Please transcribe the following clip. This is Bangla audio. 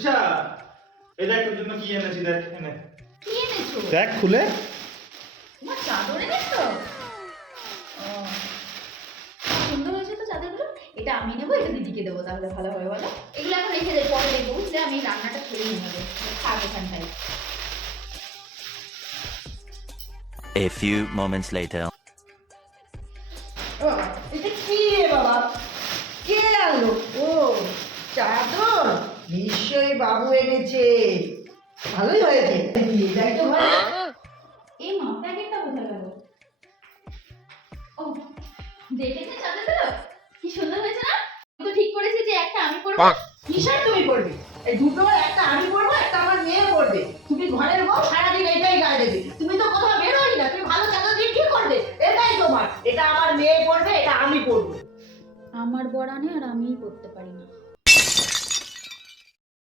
তৃষা এই দেখ তোর জন্য কি এনেছি, দেখ এনে কি এনেছো? দেখ খুলে। তোমার চাদর এনেছো? ও, সুন্দর হয়েছে তো চাদরগুলো। এটা আমি নেবো, এটা দিদিকে দেবো, তাহলে ভালো হবে বলো। এগুলো এখন রেখে দেয়, পরে দেখবো বুঝলে। আমি রান্নাটা করে নিয়ে নেবো, থাক এখানটায়। A few moments later. বাবা, এটা কি রে বাবা? কে আনলো? ও চাদর, নিশ্চয়ই বাবু এনেছে। ভালোই হয়েছে, এটাই তো ভালো। এই মা, প্যাকেটটা কোথায় গেল? ও, দেখেছে চাদরগুলো কি সুন্দর হয়েছে না? আমি তো ঠিক করেছি যে একটা আমি পরবো। কিসের তুমি পড়বে? এই দুটো একটা আমি পড়বো, একটা আমার মেয়ে পড়বে। তুমি ঘরের বউ, সারাদিন এটাই গায়ে দেবে। তুমি তো কোথাও বেরোই না, তুমি ভালো চাদর দিয়ে কি করবে? এটাই তোমার, এটা আমার মেয়ে পড়বে, এটা আমি পড়বো। আমার বর আনে আর আমিই করতে পারি না।